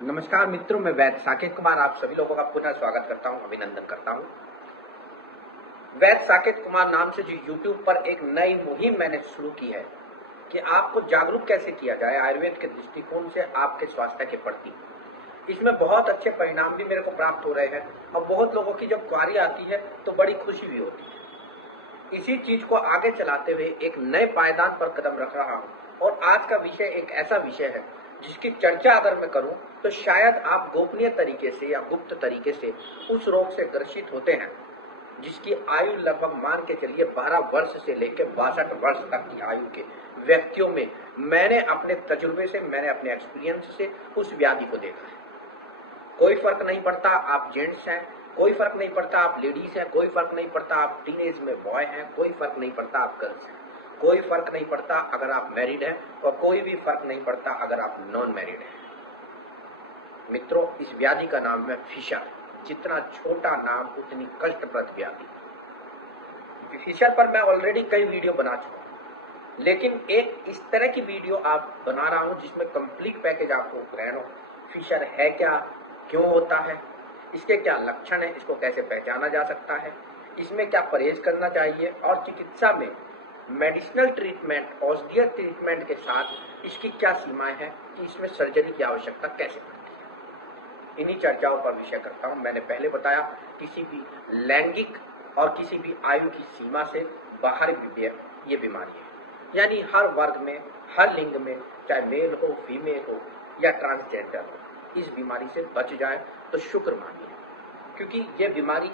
नमस्कार मित्रों, मैं वैद्य साकेत कुमार आप सभी लोगों का पुनः स्वागत करता हूं, अभिनंदन करता हूं। वैद्य साकेत कुमार नाम से जो YouTube पर एक नई मुहिम मैंने शुरू की है कि आपको जागरूक कैसे किया जाए आयुर्वेद के दृष्टिकोण से आपके स्वास्थ्य के प्रति। इसमें बहुत अच्छे परिणाम भी मेरे को प्राप्त हो रहे हैं और बहुत लोगों की जब क्वारी आती है तो बड़ी खुशी भी होती है। इसी चीज को आगे चलाते हुए एक नए पायदान पर कदम रख रहा हूं और आज का विषय एक ऐसा विषय है जिसकी चर्चा अगर मैं करूं तो शायद आप गोपनीय तरीके से या गुप्त तरीके से उस रोग से ग्रसित होते हैं जिसकी आयु लगभग मान के चलिए 12 वर्ष से लेकर 62 वर्ष तक की आयु के व्यक्तियों में मैंने अपने तजुर्बे से, मैंने अपने एक्सपीरियंस से उस व्याधि को देखा है। कोई फर्क नहीं पड़ता आप जेंट्स हैं, कोई फर्क नहीं पड़ता आप लेडीज हैं, कोई फर्क नहीं पड़ता आप टीनेज में बॉय हैं, कोई फर्क नहीं पड़ता आप गर्ल्स हैं, कोई फर्क नहीं पड़ता अगर आप मैरिड हैं और कोई भी फर्क नहीं पड़ता अगर आप नॉन मैरिड हैं। मित्रों, इस व्याधि का नाम है फिशर। जितना छोटा नाम उतनी कष्टप्रद व्याधि। फिशर पर मैं ऑलरेडी कई वीडियो बना चुका हूं, लेकिन एक इस तरह की वीडियो आप बना रहा हूं जिसमें कंप्लीट पैकेज आपको ग्रहण हो। फिशर है क्या, क्यों होता है, इसके क्या लक्षण है, इसको कैसे पहचाना जा सकता है, इसमें क्या परहेज करना चाहिए और चिकित्सा में मेडिसिनल ट्रीटमेंट, औषधीय ट्रीटमेंट के साथ इसकी क्या सीमाएं हैं कि इसमें सर्जरी की आवश्यकता कैसे पड़ती है। इन्हीं चर्चाओं पर विषय करता हूं। मैंने पहले बताया किसी भी लैंगिक और किसी भी आयु की सीमा से बाहर ये बीमारी है, यानी हर वर्ग में, हर लिंग में, चाहे मेल हो, फीमेल हो या ट्रांसजेंडर हो, इस बीमारी से बच जाए तो शुक्र मानिए, क्योंकि ये बीमारी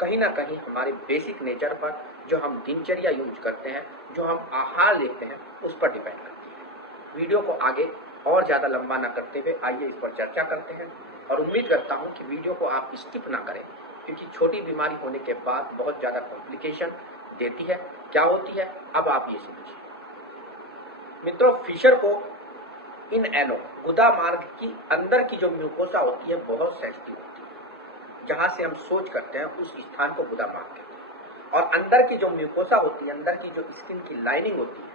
कहीं ना कहीं हमारे बेसिक नेचर पर, जो हम दिनचर्या यूज करते हैं, जो हम आहार लेते हैं, उस पर डिपेंड करती है। वीडियो को आगे और ज्यादा लंबा ना करते हुए आइए इस पर चर्चा करते हैं और उम्मीद करता हूं कि वीडियो को आप स्किप ना करें, क्योंकि छोटी बीमारी होने के बाद बहुत ज्यादा कॉम्प्लिकेशन देती है। क्या होती है अब आप ये समझिए। मित्रों, फिशर को इन एनो गुदा मार्ग की अंदर की जो म्यूकोसा होती है बहुत सेंसिटिव होती है। जहां से हम सोच करते हैं उस स्थान को गुदा मार्ग कहते हैं, और अंदर की जो म्यूकोसा होती है, अंदर की जो स्किन की लाइनिंग होती है,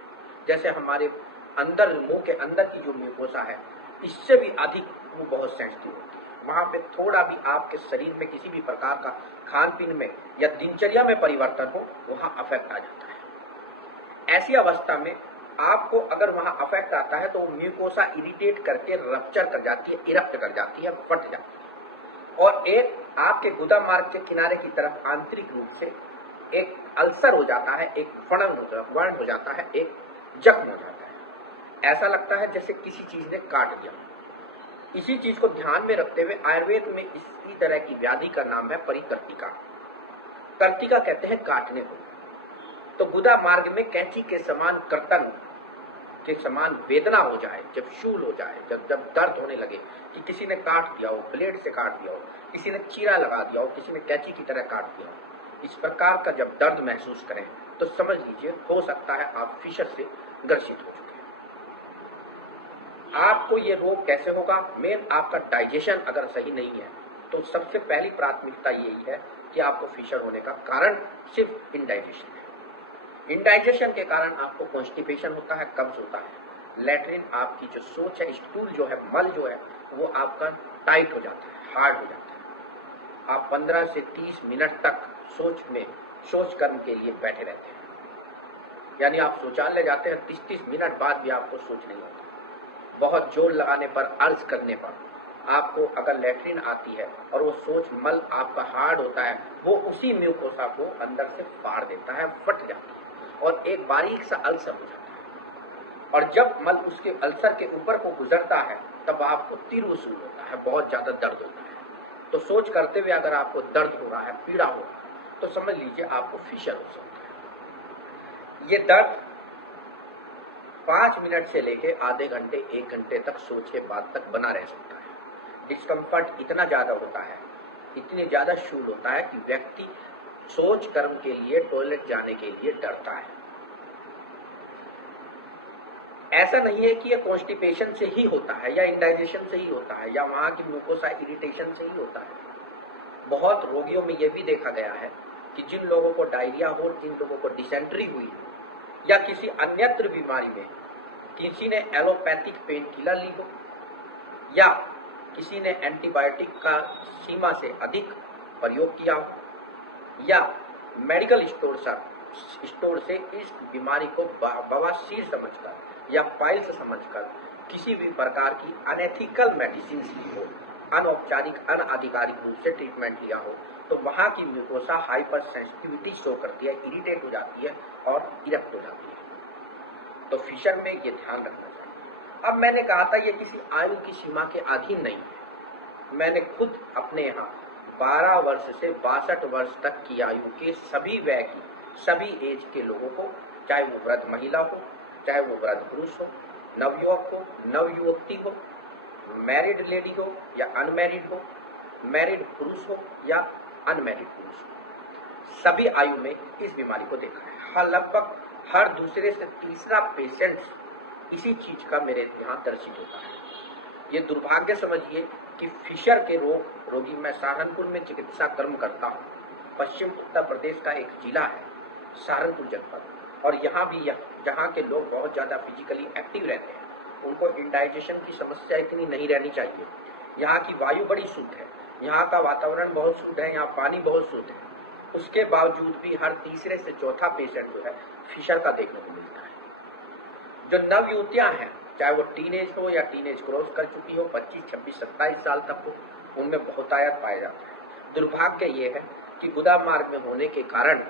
जैसे हमारे अंदर मुंह के अंदर की जो म्यूकोसा है, इससे भी अधिक वो बहुत सेंसिटिव होती है। वहां पे थोड़ा भी आपके शरीर में किसी भी प्रकार का खान पीन में या दिनचर्या में परिवर्तन हो, वहां अफेक्ट आ जाता है। ऐसी अवस्था में आपको अगर वहां अफेक्ट आता है तो वो म्यूकोसा इरिटेट करके रप्चर कर जाती है, इरप्ट कर जाती है, फट जाती है, और एक आपके गुदा मार्ग के किनारे की तरफ आंतरिक रूप से एक अल्सर हो जाता है, एक वर्ण हो जाता है, एक जख्म हो जाता है। ऐसा लगता है जैसे किसी चीज ने काट दिया। इसी चीज को ध्यान में रखते हुए आयुर्वेद में इसी तरह की व्याधि का नाम है परिकर्तिका। कर्तिका कहते हैं काटने को। तो गुदा मार्ग में कैंची के समान कर्तन के समान वेदना हो जाए, जब शूल हो जाए, जब दर्द होने लगे कि किसी ने काट दिया हो, ब्लेड से काट दिया हो, किसी ने चीरा लगा दिया हो, किसी ने कैंची की तरह काट दिया हो, इस प्रकार का जब दर्द महसूस करें तो समझ लीजिए हो सकता है आप फिशर से ग्रसित हो चुके हैं। आपको ये रोग कैसे होगा? मेन आपका डाइजेशन अगर सही नहीं है तो सबसे पहली प्राथमिकता यही है कि आपको फिशर होने का कारण सिर्फ इंडाइजेशन है। इंडाइजेशन के कारण आपको कॉन्स्टिपेशन होता है, कब्ज होता है, लैट्रिन आपकी जो सोच है, स्टूल जो है, मल जो है, वो आपका टाइट हो जाता है, हार्ड हो जाता है। आप 15 से 30 मिनट तक सोच कर्म के लिए बैठे रहते हैं, यानी आप शौचालय जाते हैं, 30-30 मिनट बाद भी आपको सोच नहीं होता। बहुत जोर लगाने पर, अर्ज करने पर आपको अगर लैट्रिन आती है और वो सोच मल आपका हार्ड होता है, वो उसी म्यूकोसा को अंदर से फाड़ देता है, फट जाती है और एक बारीक सा अल्सर हो जाता है। और जब मल उसके अल्सर के ऊपर को गुजरता है तब आपको तीव्र होता है, बहुत ज्यादा दर्द होता है। तो सोच करते हुए अगर आपको दर्द हो रहा है, पीड़ा हो रहा है, तो समझ लीजिए आपको फिशर हो सकता है। ये दर्द 5 मिनट से लेके आधे घंटे, 1 घंटे तक सोच के बाद तक बना रह सकता है। डिस्कम्फर्ट इतना ज्यादा होता है, इतनी ज्यादा शूल होता है कि व्यक्ति सोच कर्म के लिए टॉयलेट जाने के लिए डरता है। ऐसा नहीं है कि यह कॉन्स्टिपेशन से ही होता है या इंडाइजेशन से ही होता है या वहां की म्यूकोसा इरिटेशन से ही होता है। बहुत रोगियों में यह भी देखा गया है कि जिन लोगों को डायरिया हो, जिन लोगों को डिसेंट्री हुई हो या किसी अन्यत्र बीमारी में किसी ने एलोपैथिक पेन किलर ली हो या किसी ने एंटीबायोटिक का सीमा से अधिक प्रयोग किया हो या मेडिकल स्टोर से इस बीमारी को बवासीर समझकर या पाइल्स समझकर किसी भी प्रकार की अनएथिकल मेडिसिन ली हो, अनौपचारिक अनाधिकारिक रूप से ट्रीटमेंट लिया हो, तो वहाँ की म्यूकोसा हाइपर सेंसिटिविटी शो करती है, इरिटेट हो जाती है और इरेक्ट हो जाती है। तो फिशर में ये ध्यान रखना चाहिए। अब मैंने कहा था ये किसी आयु की सीमा के अधीन नहीं है। मैंने खुद अपने यहाँ 12 वर्ष से 62 वर्ष तक की आयु के सभी वय की सभी एज के लोगों को, चाहे वो वृद्ध महिला हो, चाहे वो वृद्ध पुरुष हो, नवयुवक हो, नवयुवती हो, मैरिड लेडी हो या अनमैरिड हो, मैरिड पुरुष हो या अनमैरिड पुरुष हो, सभी आयु में इस बीमारी को देखा है। हाँ, लगभग हर दूसरे से तीसरा पेशेंट इसी चीज का मेरे यहाँ दर्शित होता है। ये दुर्भाग्य समझिए कि फिशर के रोगी मैं सहारनपुर में चिकित्सा कर्म करता हूँ। पश्चिम उत्तर प्रदेश का एक जिला है सहारनपुर जनपद, और यहाँ भी जहाँ के लोग बहुत ज़्यादा फिजिकली एक्टिव रहते हैं, उनको इंडाइजेशन की समस्या इतनी नहीं रहनी चाहिए। यहाँ की वायु बड़ी शुद्ध है, यहाँ का वातावरण बहुत शुद्ध है, यहाँ पानी बहुत शुद्ध है, उसके बावजूद भी हर तीसरे से चौथा पेशेंट जो है फिशर का देखने को मिलता है। जो नवयुवतियाँ हैं, चाहे वो टीनेज हो या टीनेज क्रॉस कर चुकी हो, 25, 26, 27 साल तक हो, उनमें बहुतायत पाया जाता है। दुर्भाग्य ये है कि गुदा मार्ग में होने के कारण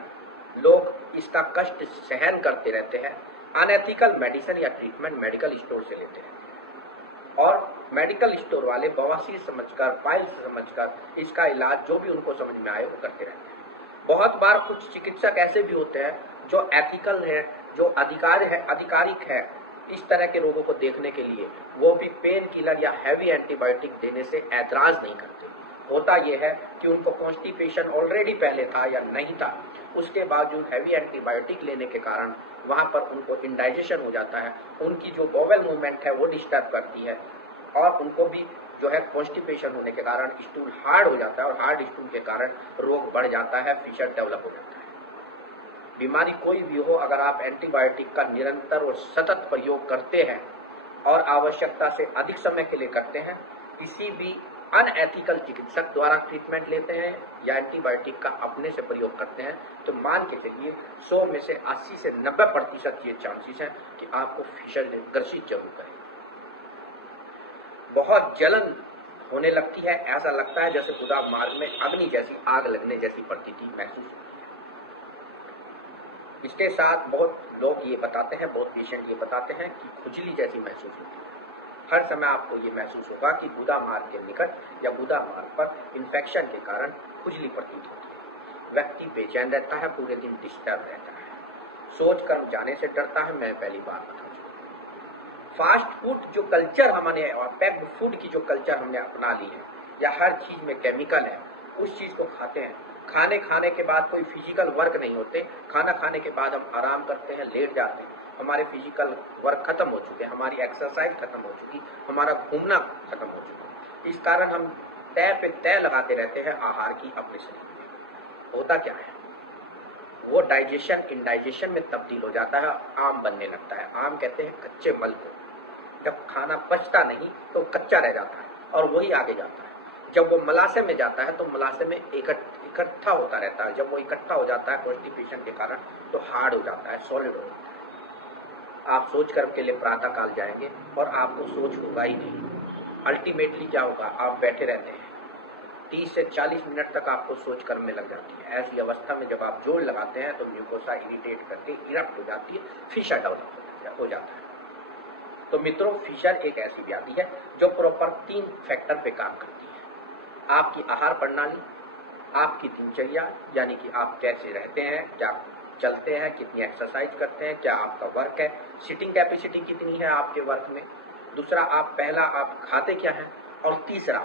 लोग इसका कष्ट सहन करते रहते हैं, अनएथिकल मेडिसिन या ट्रीटमेंट मेडिकल स्टोर से लेते हैं, और मेडिकल स्टोर वाले बवासीर समझकर, पाइल्स समझकर इसका इलाज जो भी उनको समझ में आए वो करते रहते हैं। बहुत बार कुछ चिकित्सक ऐसे भी होते हैं जो एथिकल है, जो आधिकारिक है, इस तरह के रोगों को देखने के लिए वो भी पेन किलर या हैवी एंटीबायोटिक देने से ऐतराज नहीं करते। होता यह है कि उनको कॉन्स्टिपेशन ऑलरेडी पहले था या नहीं था, उसके बावजूद हैवी एंटीबायोटिक लेने के कारण वहाँ पर उनको इंडाइजेशन हो जाता है, उनकी जो बॉवेल मूवमेंट है वो डिस्टर्ब करती है, और उनको भी जो है कॉन्स्टिपेशन होने के कारण स्टूल हार्ड हो जाता है, और हार्ड स्टूल के कारण रोग बढ़ जाता है, फिशर डेवलप हो जाता है। बीमारी कोई भी हो, अगर आप एंटीबायोटिक का निरंतर और सतत प्रयोग करते हैं और आवश्यकता से अधिक समय के लिए करते हैं, किसी भी अनएथिकल चिकित्सक द्वारा ट्रीटमेंट लेते हैं या एंटीबायोटिक का अपने से प्रयोग करते हैं, तो मान के चलिए 100 में से 80 से 90% ये चांसेस हैं कि आपको फिशर ग्रसित जरूर करें। बहुत जलन होने लगती है, ऐसा लगता है जैसे गुदा मार्ग में अग्नि जैसी आग लगने जैसी प्रतीति महसूस होती है। इसके साथ बहुत लोग ये बताते हैं, बहुत पेशेंट ये बताते हैं कि खुजली जैसी महसूस होती है। हर समय आपको ये महसूस होगा कि गुदा मार्ग के निकट या गुदा मार्ग पर इन्फेक्शन के कारण खुजली प्रतीत होती है। व्यक्ति बेचैन रहता है, पूरे दिन डिस्टर्ब रहता है, सोच कर जाने से डरता है। मैं पहली बार बता चुका। फास्ट फूड जो कल्चर हमने, और पैक्ड फूड की जो कल्चर हमने अपना ली है, या हर चीज में केमिकल है, उस चीज को खाते हैं। खाने के बाद कोई फिजिकल वर्क नहीं होते, खाना खाने के बाद हम आराम करते हैं, लेट जाते हैं, हमारे फिजिकल वर्क खत्म हो चुके हैं, हमारी एक्सरसाइज खत्म हो चुकी, हमारा घूमना खत्म हो चुका। इस कारण हम तय पे तय लगाते रहते हैं आहार की अपने शरीर में। होता क्या है, वो डाइजेशन इंडाइजेशन में तब्दील हो जाता है, आम बनने लगता है। आम कहते हैं कच्चे मल को। जब खाना पचता नहीं तो कच्चा रह जाता है और वही आगे जाता है। जब वो मलाशय में जाता है तो मलाशय में इकट्ठा होता रहता है। जब वो इकट्ठा हो जाता है कॉन्स्टिपेशन के कारण, तो हार्ड हो जाता है, सॉलिड हो जाता है। आप सोच कर के लिए प्रातः काल जाएंगे और आपको सोच होगा ही नहीं। अल्टीमेटली क्या होगा, आप बैठे रहते हैं, 30 से 40 मिनट तक आपको सोच कर में लग जाती है। ऐसी अवस्था में जब आप जोड़ लगाते हैं तो म्यूकोसा इरिटेट करके इरप्ट हो जाती है, फिशर डेवलप हो जाता है। तो मित्रों, फिशर एक ऐसी व्याधि है जो प्रॉपर 3 फैक्टर पे काम करती है। आपकी आहार प्रणाली, आपकी दिनचर्या, यानी कि आप कैसे रहते हैं, क्या चलते हैं, कितनी एक्सरसाइज करते हैं, क्या आपका वर्क है, सिटिंग कैपेसिटी कितनी है आपके वर्क में। दूसरा, आप खाते क्या हैं, और तीसरा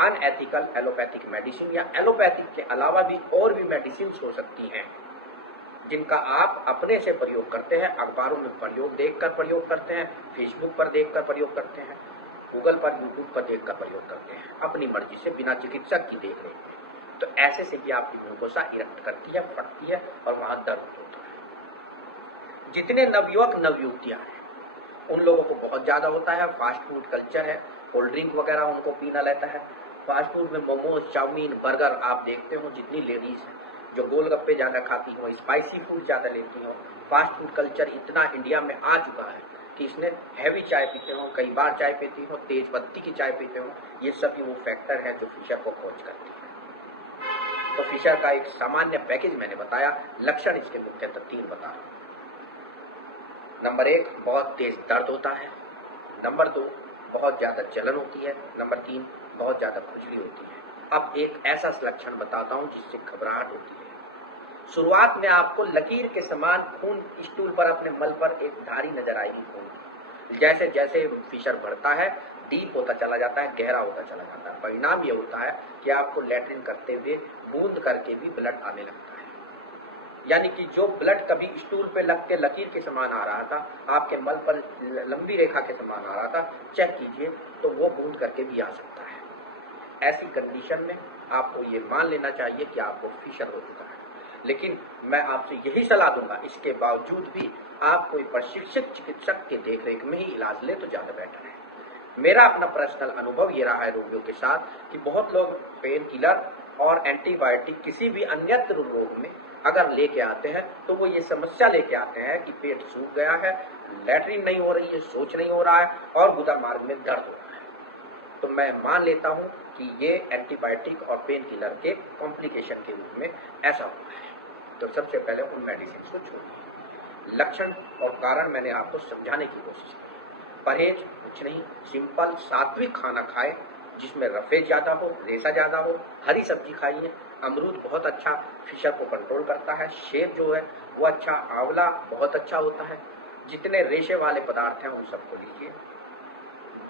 अनएथिकल एलोपैथिक मेडिसिन या एलोपैथिक के अलावा भी और भी मेडिसिन हो सकती हैं जिनका आप अपने से प्रयोग करते हैं, अखबारों में देखकर प्रयोग करते हैं, फेसबुक पर देखकर प्रयोग करते हैं, गूगल पर, यूट्यूब पर देखकर प्रयोग करते हैं, अपनी मर्जी से, बिना चिकित्सक की देख रेख में। तो ऐसे से भी आपकी म्यूकोसा इरप्ट करती है, फटती है और वहां दर्द होता है। जितने नवयुवक नवयुवतियां हैं उन लोगों को बहुत ज्यादा होता है। फास्ट फूड कल्चर है, कोल्ड ड्रिंक वगैरह उनको पीना रहता है। फास्ट फूड में मोमोज, चाउमीन, बर्गर आप देखते हो, जितनी लेडीज हैं जो गोलगप्पे ज़्यादा खाती हो, स्पाइसी फूड ज़्यादा लेती हो। फास्ट फूड कल्चर इतना इंडिया में आ चुका है कि इसने हैवी चाय पीते हो, कई बार चाय पीती हो, तेज पत्ती की चाय पीते हो, ये सभी वो फैक्टर है जो फिशर को खोज करती है। तो फिशर का एक सामान्य पैकेज मैंने बताया, लक्षण इसके मुख्यतः 3 बता रहा हूं। नंबर 1, बहुत तेज दर्द होता है। नंबर 2, बहुत ज्यादा जलन होती है। नंबर 3, बहुत ज्यादा खुजली होती है। अब एक ऐसा लक्षण बताता हूं जिससे घबराहट होती है। शुरुआत में आपको लकीर के समान खून स्टूल पर, अपने मल पर एक धारी नजर आएगी खून। जैसे जैसे फिशर बढ़ता है, डीप होता चला जाता है, गहरा होता चला जाता है। परिणाम ये होता है कि आपको लैट्रिन करते हुए बूंद करके भी ब्लड आने लगता है। यानी कि जो ब्लड कभी स्टूल पे लग के लकीर के समान आ रहा था, आपके मल पर लंबी रेखा के समान आ रहा था, चेक कीजिए तो वो बूंद करके भी आ सकता है। ऐसी कंडीशन में आपको ये मान लेना चाहिए कि आपको फिशर हो चुका है। लेकिन मैं आपसे यही सलाह दूंगा, इसके बावजूद भी आप कोई प्रशिक्षित चिकित्सक के देखरेख में ही इलाज ले तो ज्यादा बेटर है। मेरा अपना पर्सनल अनुभव ये रहा है रोगियों के साथ कि बहुत लोग पेन किलर और एंटीबायोटिक किसी भी अन्यत्र रोग में अगर लेके आते हैं तो वो ये समस्या लेके आते हैं कि पेट सूख गया है, लैट्रिन नहीं हो रही है, शौच नहीं हो रहा है और गुदा मार्ग में दर्द हो रहा है। तो मैं मान लेता हूं कि ये एंटीबायोटिक और पेन किलर के कॉम्प्लिकेशन के रूप में ऐसा हुआ है। तो सबसे पहले उन मेडिसिन को छोड़िए। लक्षण और कारण मैंने आपको समझाने की कोशिश की। परहेज कुछ नहीं, सिंपल सात्विक खाना खाए जिसमें रफेज ज्यादा हो, रेशा ज्यादा हो। हरी सब्जी खाइए, अमरूद बहुत अच्छा फिशर को कंट्रोल करता है। सेब जो है वो अच्छा, आंवला बहुत अच्छा होता है। जितने रेशे वाले पदार्थ हैं उन सबको लीजिए।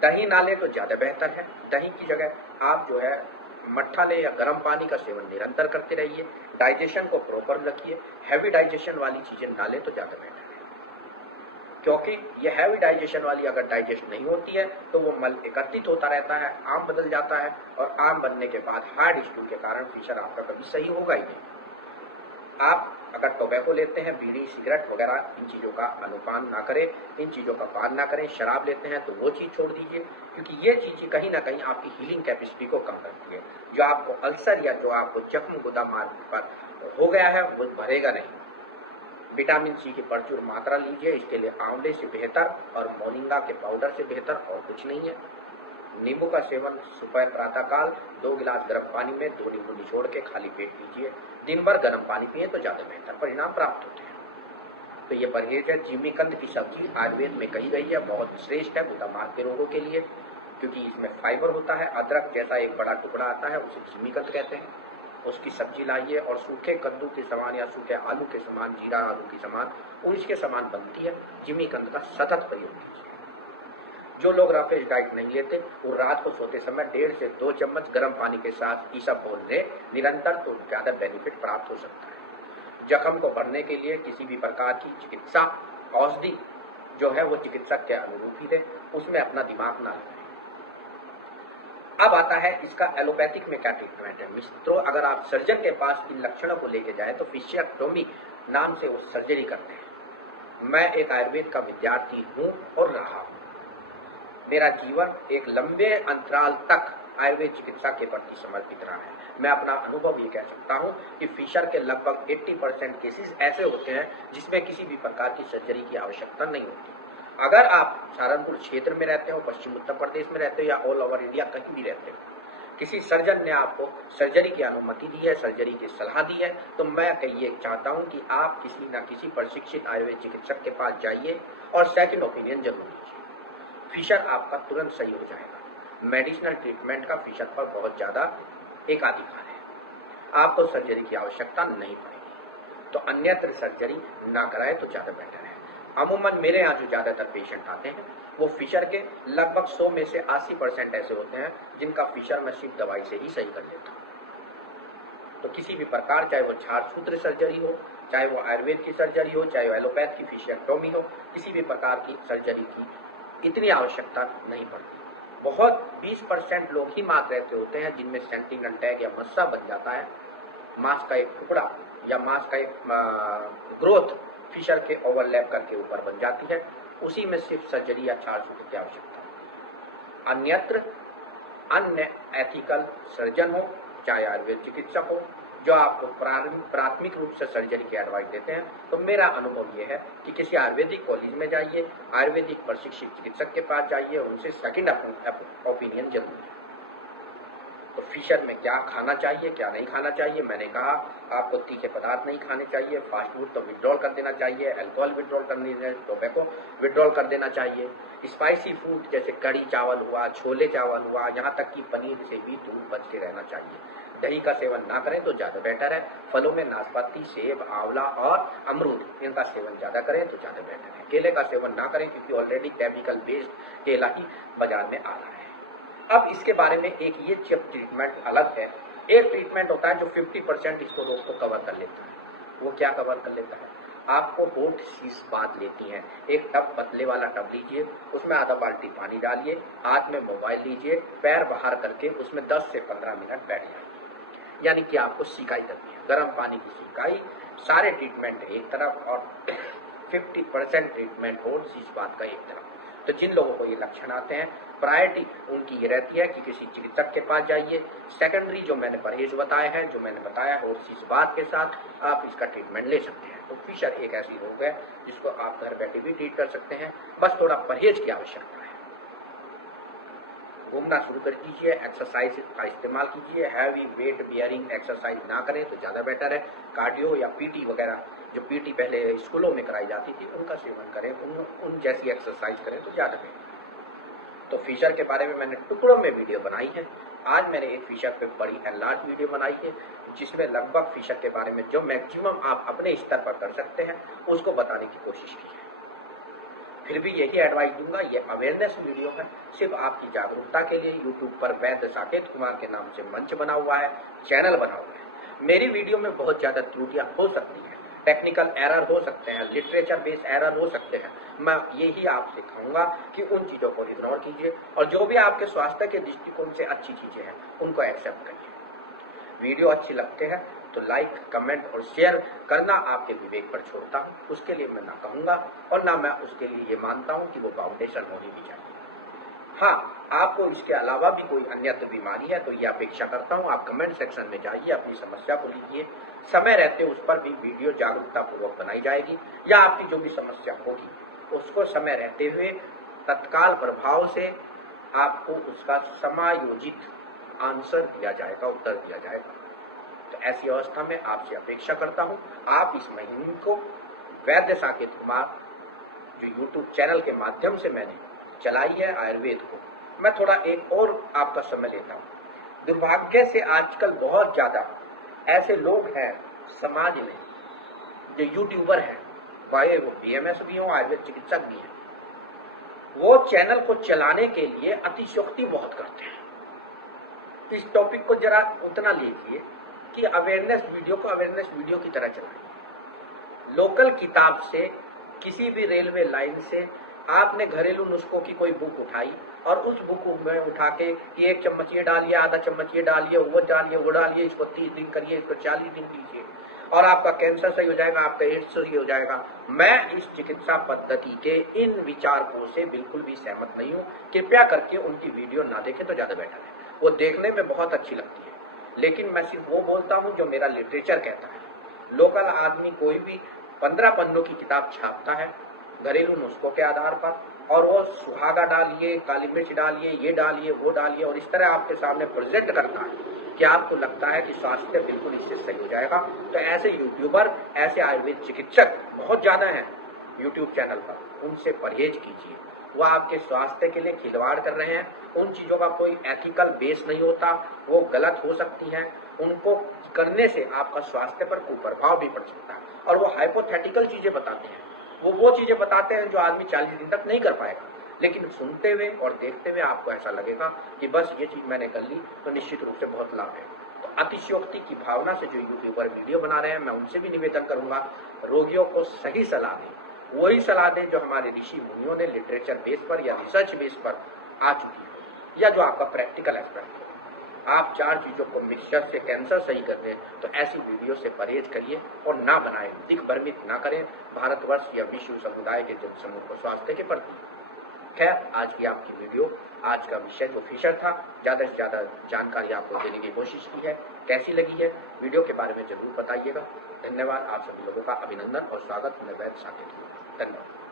दही ना ले तो ज्यादा बेहतर है। दही की जगह आप जो है मट्ठा ले या गर्म पानी का सेवन निरंतर करते रहिए। डाइजेशन को प्रॉपर रखिए। हैवी डाइजेशन वाली चीजें ना ले तो ज्यादा बेहतर है, क्योंकि ये हैवी डाइजेशन वाली अगर डाइजेशन नहीं होती है तो वो मल एकत्रित होता रहता है, आम बदल जाता है और आम बनने के बाद हार्ड स्टूल के कारण फिशर आपका कभी सही होगा ही नहीं। आप अगर टोबैको लेते हैं, बीड़ी, सिगरेट वगैरह, इन चीज़ों का अनुपान ना करें, इन चीज़ों का पान ना करें। शराब लेते हैं तो वो चीज़ छोड़ दीजिए, क्योंकि ये चीज़ कहीं ना कहीं आपकी हीलिंग कैपेसिटी को कम करती है। जो आपको अल्सर या जो आपको जख्म गुदा मार्ग पर हो गया है वो भरेगा नहीं। विटामिन सी की प्रचुर मात्रा लीजिए, इसके लिए आंवले से बेहतर और मोरिंगा के पाउडर से बेहतर और कुछ नहीं है। नींबू का सेवन सुबह प्रातःकाल 2 गिलास गर्म पानी में 2 नींबू निचोड़ के खाली पेट लीजिए। दिन भर गर्म पानी पिए तो ज्यादा बेहतर परिणाम प्राप्त होते हैं। तो ये परहेज है। जिमीकंद की सब्जी आयुर्वेद में कही गई है, बहुत श्रेष्ठ है गुदा मार्ग के रोगों के लिए, क्योंकि इसमें फाइबर होता है। अदरक जैसा एक बड़ा टुकड़ा आता है उसे जिमीकंद कहते हैं। उसकी सब्जी लाइए और सूखे कद्दू के समान या सूखे आलू के समान, जीरा आलू के समान, उसके समान बनती है। जिमीकंद का सतत प्रयोग कीजिए। जो लोग रफेज डाइट नहीं लेते वो रात को सोते समय 1.5 से 2 चम्मच गर्म पानी के साथ ईसबगोल ले निरंतर, तो ज्यादा बेनिफिट प्राप्त हो सकता है। जख्म को भरने के लिए किसी भी प्रकार की चिकित्सा औषधि जो है वो चिकित्सक के अनुरूप ही दे, उसमें अपना दिमाग ना लगाए। अब आता है इसका एलोपैथिक में क्या ट्रीटमेंट है। मित्रों, अगर आप सर्जन के पास इन लक्षणों को लेके जाए तो फिशियोटॉमी नाम से वो सर्जरी करते हैं। मैं एक आयुर्वेद का विद्यार्थी हूँ और रहा हूँ। मेरा जीवन एक लंबे अंतराल तक आयुर्वेद चिकित्सा के प्रति समर्पित रहा है। मैं अपना अनुभव ये कह सकता हूँ कि फिशर के लगभग 80% केसेस ऐसे होते हैं जिसमें किसी भी प्रकार की सर्जरी की आवश्यकता नहीं होती। अगर आप सहारनपुर क्षेत्र में रहते हो, पश्चिम उत्तर प्रदेश में रहते हो या ऑल ओवर इंडिया कहीं भी रहते हो, किसी सर्जन ने आपको सर्जरी की अनुमति दी है, सर्जरी की सलाह दी है, तो मैं ये चाहता हूं कि आप किसी न किसी प्रशिक्षित आयुर्वेद चिकित्सक के पास जाइए और सेकंड ओपिनियन जरूर लीजिए। फिशर आपका तुरंत सही हो जाएगा। मेडिसिनल ट्रीटमेंट का फिशर पर बहुत ज्यादा एकाधिकार है, आपको सर्जरी की आवश्यकता नहीं पड़ेगी। तो अन्यत्र सर्जरी ना कराए तो ज्यादा बेटर है। अमूमन मेरे यहाँ जो ज्यादातर पेशेंट आते हैं वो फिशर के लगभग 100 में से 80% ऐसे होते हैं जिनका फिशर मैं सिर्फ दवाई से ही सही कर लेता हूँ। तो किसी भी प्रकार, चाहे वो झाड़ सूत्र सर्जरी हो, चाहे वो आयुर्वेद की सर्जरी हो, चाहे वो एलोपैथ की फिशियोटॉमी हो, किसी भी प्रकार की सर्जरी की इतनी आवश्यकता नहीं पड़ती। बहुत 20% लोग ही मात्र रहते होते हैं जिनमें सेंटिनल टैग या मस्सा बन जाता है, मांस का एक टुकड़ा या मांस का एक ग्रोथ फिशर के ओवरलैप करके ऊपर बन जाती है, उसी में सिर्फ सर्जरी या झाड़ सूत्र की आवश्यकता है। अन्यत्र अन्य एथिकल सर्जन हो, चाहे आयुर्वेद चिकित्सक हो, जो आपको प्राथमिक रूप से सर्जरी की एडवाइस देते हैं, तो मेरा अनुभव ये है कि किसी आयुर्वेदिक कॉलेज में जाइए, आयुर्वेदिक प्रशिक्षित चिकित्सक के पास जाइए, उनसे सेकंड ओपिनियन जरूर लें। तो फिशर में क्या खाना चाहिए, क्या नहीं खाना चाहिए, मैंने कहा आपको तीखे पदार्थ नहीं खाने चाहिए, फास्ट फूड तो विड्रॉल कर देना चाहिए, अल्कोहल विड्रॉल करनी है, टोबैको विड्रॉल कर देना चाहिए, स्पाइसी फूड जैसे कड़ी चावल हुआ, छोले चावल हुआ, यहाँ तक कि पनीर से भी दूर बच के रहना चाहिए। दही का सेवन ना करें तो ज़्यादा बेटर है। फलों में नाशपाती, सेब, आंवला और अमरूद, इनका सेवन ज़्यादा करें तो ज़्यादा बेटर है। केले का सेवन ना करें क्योंकि ऑलरेडी केमिकल बेस्ड केला ही बाजार में आ रहा है। अब इसके बारे में एक ये ट्रीटमेंट अलग है। एक ट्रीटमेंट होता है जो 50% इसको रोग को कवर कर लेता है। वो क्या कवर कर लेता है? आपको होठ शीश बात लेती हैं। एक टब, पतले वाला टब लीजिए, उसमें आधा बाल्टी पानी डालिए, हाथ में मोबाइल लीजिए, पैर बाहर करके उसमें 10 से 15 मिनट बैठ जाइए, यानी कि आपको सिकाई करनी है, गर्म पानी की सिकाई। सारे ट्रीटमेंट एक तरफ और 50% ट्रीटमेंट होठ शीश बात का एक तरफ। तो जिन लोगों को ये लक्षण आते हैं, प्रायोरिटी उनकी ये रहती है कि किसी चिकित्सक के पास जाइए। सेकेंडरी जो मैंने परहेज बताए हैं, जो मैंने बताया है, और इस बात के साथ आप इसका ट्रीटमेंट ले सकते हैं। तो फिशर एक ऐसी रोग है जिसको आप घर बैठे भी ट्रीट कर सकते हैं, बस थोड़ा परहेज की आवश्यकता है। घूमना शुरू कर दीजिए, एक्सरसाइज का इस्तेमाल कीजिए, हैवी वेट बियरिंग एक्सरसाइज ना करें तो ज़्यादा बेटर है। कार्डियो या पीटी वगैरह, जो पीटी पहले स्कूलों में कराई जाती थी, उनका सेवन करें, उन जैसी एक्सरसाइज करें तो ज़्यादा बेटर। तो फिशर के बारे में मैंने टुकड़ों में वीडियो बनाई है। आज मैंने एक फिशर पे बड़ी एनलार्ज वीडियो बनाई है, जिसमें लगभग फिशर के बारे में जो मैक्सिमम आप अपने स्तर पर कर सकते हैं उसको बताने की कोशिश की है। फिर भी यही एडवाइस दूंगा, ये अवेयरनेस वीडियो है, सिर्फ आपकी जागरूकता के लिए। यूट्यूब पर वैद्य साकेत कुमार के नाम से मंच बना हुआ है, चैनल बना हुआ है। मेरी वीडियो में बहुत ज़्यादा त्रुटियां हो सकती हैं, टेक्निकल एरर हो सकते हैं, लिटरेचर बेस्ड एरर हो सकते हैं। मैं यही आपसे कहूँगा कि उन चीज़ों को इग्नोर कीजिए और जो भी आपके स्वास्थ्य के दृष्टिकोण से अच्छी चीज़ें हैं उनको एक्सेप्ट करिए। वीडियो अच्छी लगते हैं तो लाइक, कमेंट और शेयर करना आपके विवेक पर छोड़ता हूँ। उसके लिए मैं ना कहूँगा और ना मैं उसके लिए ये मानता हूँ कि वो फाउंडेशन होनी भी चाहिए। हाँ, आपको इसके अलावा भी कोई अन्यत्र बीमारी है तो ये अपेक्षा करता हूँ आप कमेंट सेक्शन में जाइए, अपनी समस्या को लिखिए। समय रहते उस पर भी वीडियो जागरूकता पूर्वक बनाई जाएगी, या आपकी जो भी समस्या होगी उसको समय रहते हुए तत्काल प्रभाव से आपको उसका समायोजित आंसर दिया जाएगा, उत्तर दिया जाएगा। तो ऐसी अवस्था में आपसे अपेक्षा करता हूं आप इस महीने को वैद्य साकेत कुमार जो यूट्यूब चैनल के माध्यम से मैंने चलाई है आयुर्वेद को, मैं थोड़ा एक और आपका समय लेता हूं। दुर्भाग्य से आजकल बहुत ज्यादा ऐसे लोग हैं समाज में जो यूट्यूबर हैं, चाहे वो बीएमएस भी हो, आयुर्वेद चिकित्सक भी हैं, वो चैनल को चलाने के लिए अतिशयोक्ति बहुत करते हैं। इस टॉपिक को जरा उतना लीजिए कि अवेयरनेस वीडियो को अवेयरनेस वीडियो की तरह चलाइए। लोकल किताब से, किसी भी रेलवे लाइन से आपने घरेलू नुस्खों की कोई बुक उठाई और उस बुक में उठा के एक चम्मच ये डालिए, आधा चम्मच ये डालिए, वो डालिए, इसको 30 दिन करिए, इसको 40 दिन कीजिए और आपका कैंसर सही हो जाएगा, आपका एड्स सही हो जाएगा। मैं इस चिकित्सा पद्धति के इन विचारकों से बिल्कुल भी सहमत नहीं हूँ। कृपया करके उनकी वीडियो ना देखें तो ज्यादा बेटर है। वो देखने में बहुत अच्छी लगती है, लेकिन मैं सिर्फ वो बोलता हूँ जो मेरा लिटरेचर कहता है। लोकल आदमी कोई भी 15 पन्नों की किताब छापता है घरेलू नुस्खों के आधार पर, और वो सुहागा डालिए, काली मिर्च डालिए, ये डालिए, वो डालिए, और इस तरह आपके सामने प्रेजेंट करता है कि आपको लगता है कि स्वास्थ्य बिल्कुल इससे सही हो जाएगा। तो ऐसे यूट्यूबर, ऐसे आयुर्वेद चिकित्सक बहुत ज्यादा हैं यूट्यूब चैनल पर, उनसे परहेज कीजिए। वो आपके स्वास्थ्य के लिए खिलवाड़ कर रहे हैं। उन चीजों का कोई एथिकल बेस नहीं होता, वो गलत हो सकती हैं। उनको करने से आपका स्वास्थ्य पर कुप्रभाव भी पड़ सकता है। और वो हाइपोथेटिकल चीजें बताते हैं, वो चीजें बताते हैं जो आदमी 40 दिन तक नहीं कर पाएगा, लेकिन सुनते हुए और देखते हुए आपको ऐसा लगेगा कि बस ये चीज मैंने कर ली तो निश्चित रूप से बहुत लाभ है। तो अतिशयोक्ति की भावना से जो यूट्यूबर वीडियो बना रहे हैं, मैं उनसे भी निवेदन करूंगा, रोगियों को सही सलाह दें, वही सलाह दें जो हमारे ऋषि मुनियों ने लिटरेचर बेस पर या रिसर्च बेस पर आ चुकी है, या जो आपका प्रैक्टिकल एस्पेक्ट है। आप 4 चीजों को मिक्सचर से कैंसर सही कर दें तो ऐसी वीडियो से परहेज करिए और ना बनाएं, दिग्भ्रमित ना करें भारतवर्ष या विश्व समुदाय के जनसमूह को स्वास्थ्य के प्रति। खैर, आज की आपकी वीडियो, आज का विषय जो फिशर था, ज़्यादा से ज़्यादा जानकारी आपको देने की कोशिश की है। कैसी लगी है वीडियो के बारे में ज़रूर बताइएगा। धन्यवाद। आप सभी लोगों का अभिनंदन और स्वागत। मैं वैद साकेत। धन्यवाद।